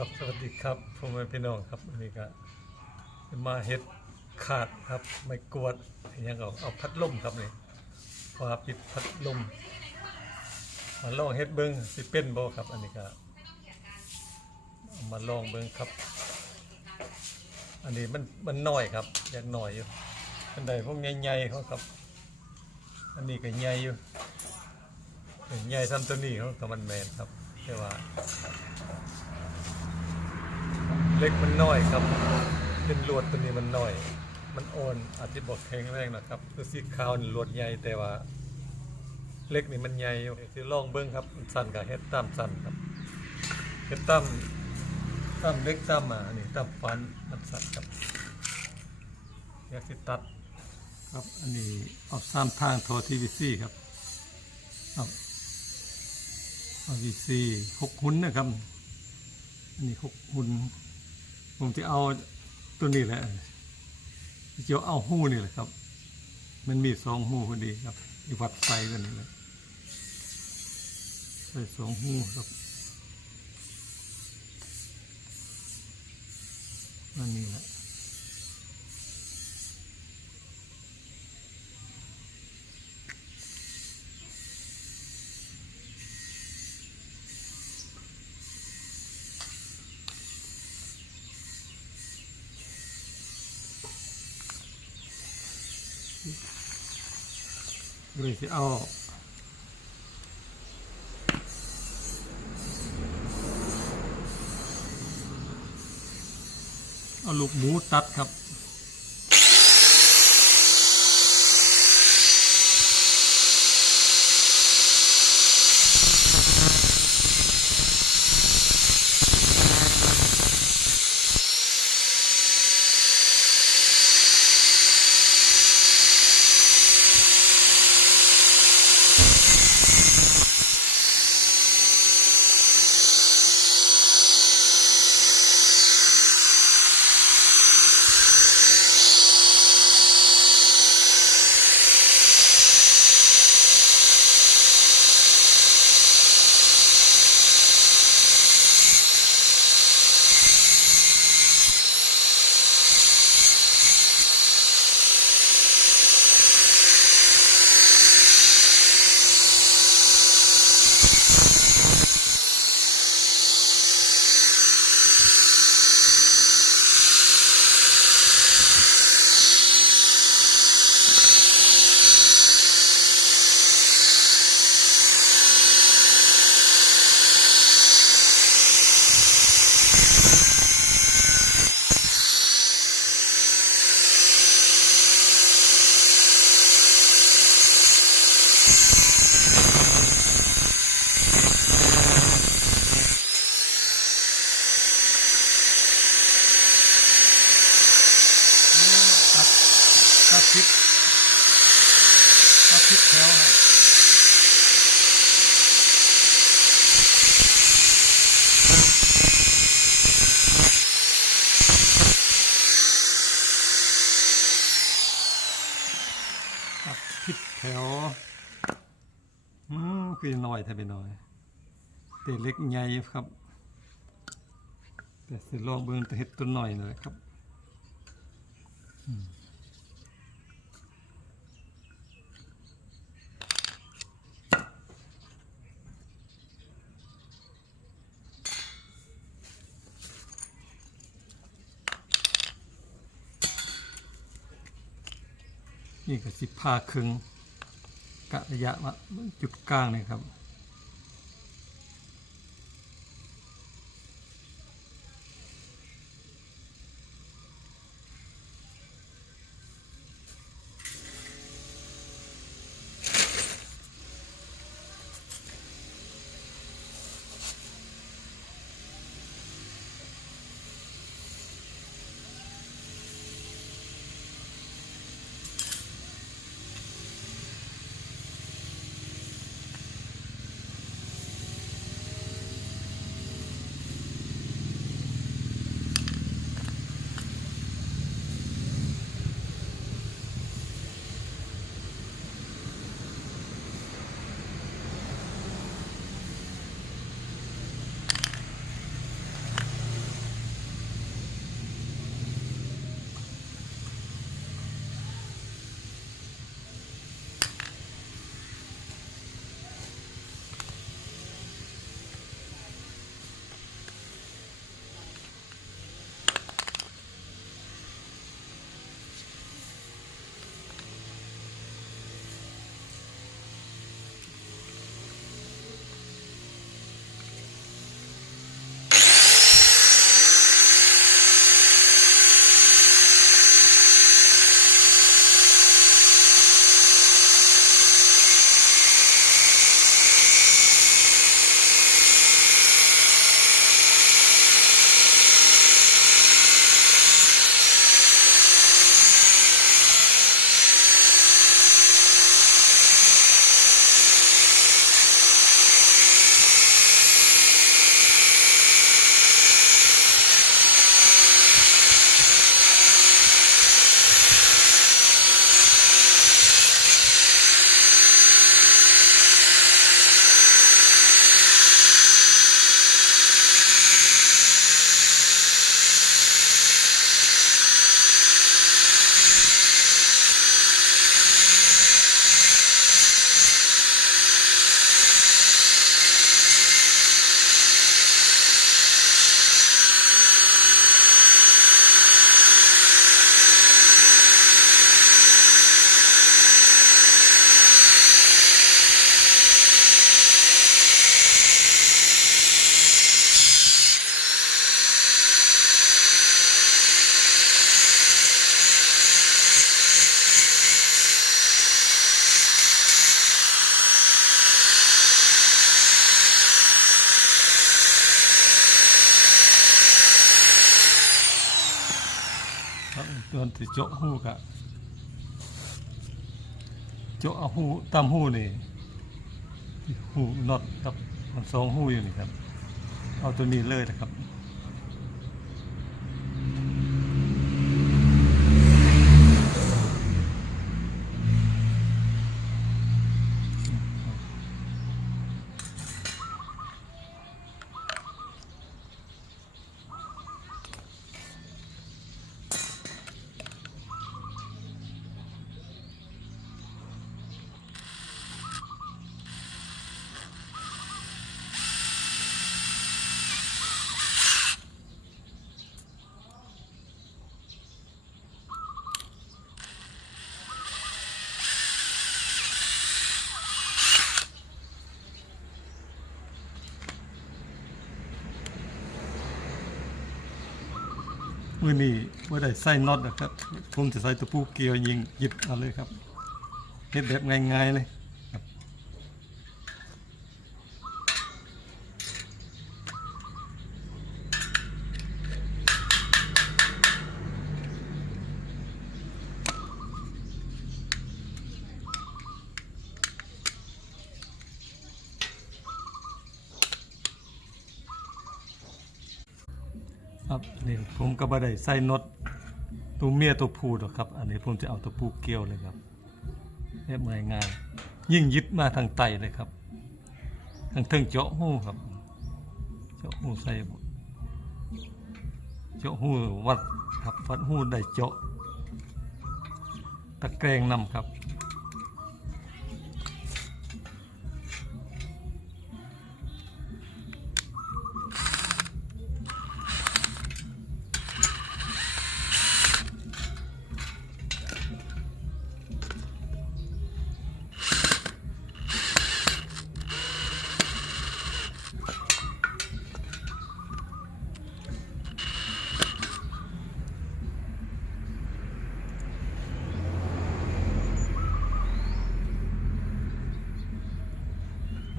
ครับสวัสดีครับผมเป็นพี่น้องครับวันนี้ก็มาเฮ็ดขาดครับไม่กวดอหยังเอาเอาพัดลมครับนี่ฟ้าปิดพัดลมมาลองเฮ็ดเบิ่งสิเป็นบ่ครับ อันนี้ก็มาลองเบิ่งครับ อันนี้มันมันน้อยครับอยากน้อยอยู่อันใดพวกใหญ่ๆเขาครับ อันนี้ก็ใหญ่อยู่ใหญ่ทำตัวนี้เขาก็มันแมนครับแต่ว่า เล็กมันน้อยครับ เป็นลวดตัวนี้มันน้อย มันอ่อนอาจจะบอกแข็งแรงนะครับตัวสีขาวนี่ลวดใหญ่แต่ว่า เล็กนี่มันใหญ่อยู่ที่ลองเบิ้งครับสั้นกับเฮ็ดตามสั้นครับเฮ็ดตามตามเล็กตามมาอันนี้ตามฟันมันสั้นครับอยากสิตัดครับอันนี้เอาสามทางโทอทีวีซีครับเอาเอาวีซีหกหุ่นนะครับ อันนี้หกหุ่นผมจะเอาตัวนี้แหละจะเอาหู้นี่แหละครับ มันมีสองหูพอดีครับอีวัดไฟตัวนี้เลยใส่สองหูครับอันนี้แหละ เลยสิเอาเอาลูกหมูตัดครับ ตัดตัดพิษตัดพิษแถวครับตัดพิษ แถวอืมคือน้อยแท้ไปหน่อย แต่เล็กใหญ่ครับ แต่สิลองเบิ่งแต่เห็ดตัวหน่อยหน่อยครับนี่ก็สิบพาครึ่ง กะระยะว่าจุดกลางนี่ครับ ตอนที่เจาะหูกะเจาะหูตามหูนี่หูน็อตกับมันสองหูอยู่นี่ครับ เอาตัวนี้เลยนะครับ มื่อนี้เมื่อได้ใส่น็อตนะครับ ผมจะใส่ตะปูเกลียวยิงหยิบเอาเลยครับเฮ็ดแบบง่ายๆเลย ครับครับนี่ผมก็บ่ได้ใส่น็อตตัวเมียตัวผู้หรอกครับ อันนี้ผมจะเอาตะปูเกลียวเลยครับแบบง่ายๆยิ่งยึดมาทางไตเลยครับทางเทิงเจาะหูครับ เจาะหูใส่บ่เจาะหูวัดครับวัดหูได้เจาะตะแกรงนำครับ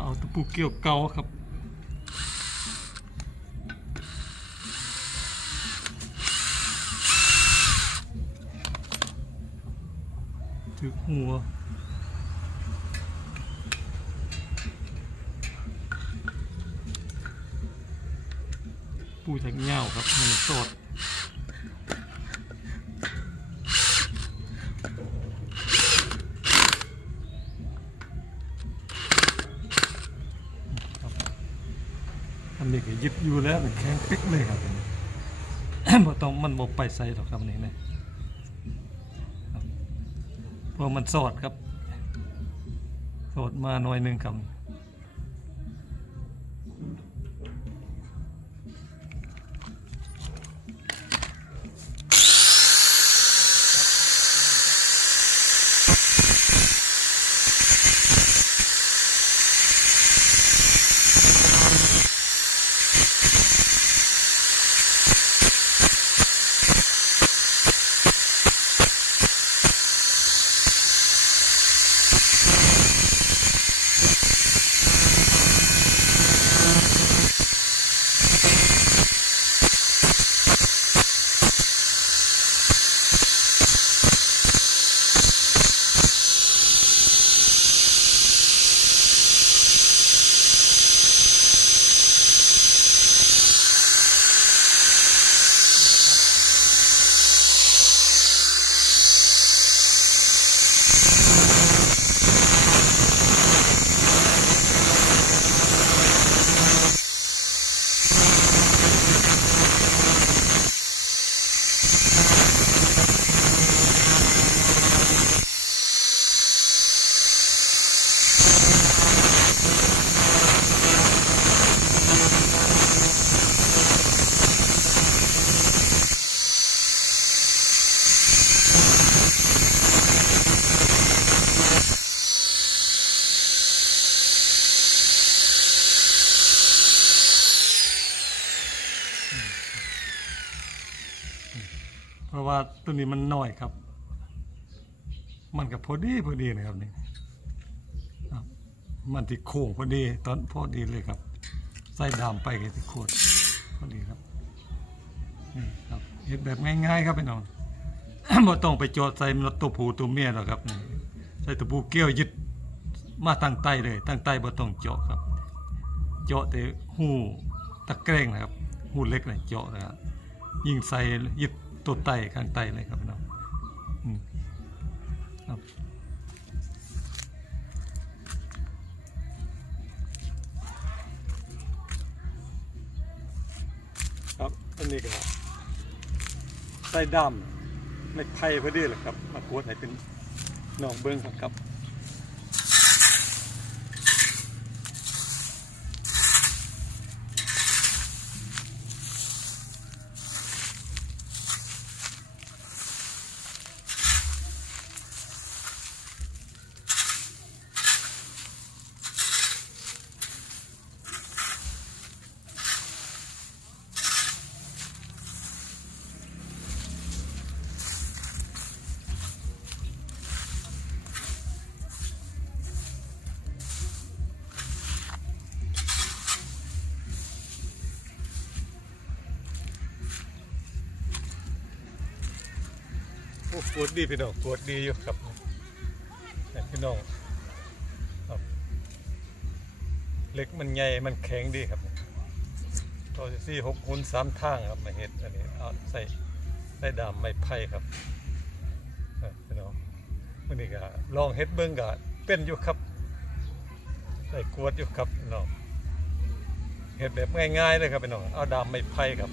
เอาตะปูเกี่ยวเกาครับถึกหัวปูจากเงาครับมันสด อันนี้ก็ยิบอยู่แล้วมันแข็งปิ๊กเลยครับบ่ต้องมันบ่ไปใส่หรอกครับอันนี้นะเพราะมันสอดครับสอดมาหน่อยหนึ่งครับ เพราะว่าตัวนี้มันน้อยครับ มันกับพอดีพอดีนะครับนี่ครับมันที่โค้งพอดีตอนพอดีเลยครับ ใส่ดามไปก็ที่โคตรพอดีครับนี่ครับเฮ็ดแบบง่ายๆครับพี่น้องบ่ต้องไปจทย์ใส่น็อตตัวผู้ตัวเมียหรอกครับใส่ตัวผูเกี่ยวยึดมาทางใต้เลยทางใต้บ่ต้องเจาะครับ เจาะแต่หูตะแกรงนะครับหูเล็กนะเจาะนะครับยิ่งใส่ยึด ตัวไตข้างไตเลยครับพี่น้องครับครับอันนี้ก็ไตดำไม่ไพ่พอดีแหละครับ มากวดให้เป็นหนองเบิ้งครับ ปวดดีพี่น้องปวดดีอยู่ครับพี่น้องครับเล็กมันใหญ่มันแข็งดีครับตัวสี่หกคูณสามทางครับมาเห็ดอันนี้เอาใส่ใส่ดามไม้ไผ่ครับพี่น้องวันนี้ก็ลองเฮ็ดเบิ้งก็เป็นอยู่ครับใส่กวดอยู่ครับพี่น้องเฮ็ดแบบง่ายๆเลยครับพี่น้องเอาดามไม้ไผ่ครับ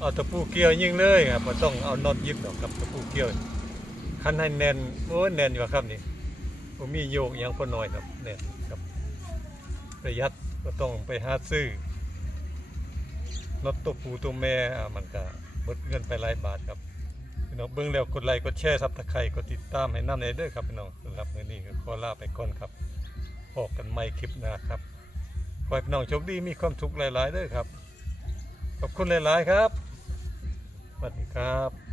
เอาตะปูเกี่ยวยิ่งเลยครับบ่ต้องเอาน็อตยึดหรอกครับตะปูเกี่ยวคันให้แน่นโอ้ยแน่นอยู่ครับนี่ผมมีโยกยังพอน้อยครับแน่นครับประหยัดก็ต้องไปหาซื้อน็อตตัวปูตัวแม่มันก็บดเงินไปหลายบาทครับพี่น้องเบิ่งแล้วกดไลค์กดแชร์ซับตะไคร้กดติดตามให้น้ำในเด้อครับพี่น้องสำหรับมื้อนี้ก็ขอลาไปก่อนครับพบกันใหม่คลิปหน้าครับขอให้พี่น้องโชคดีมีความสุขหลาย ๆเด้อครับขอบคุณหลาย ๆ ครับ สวัสดีครับ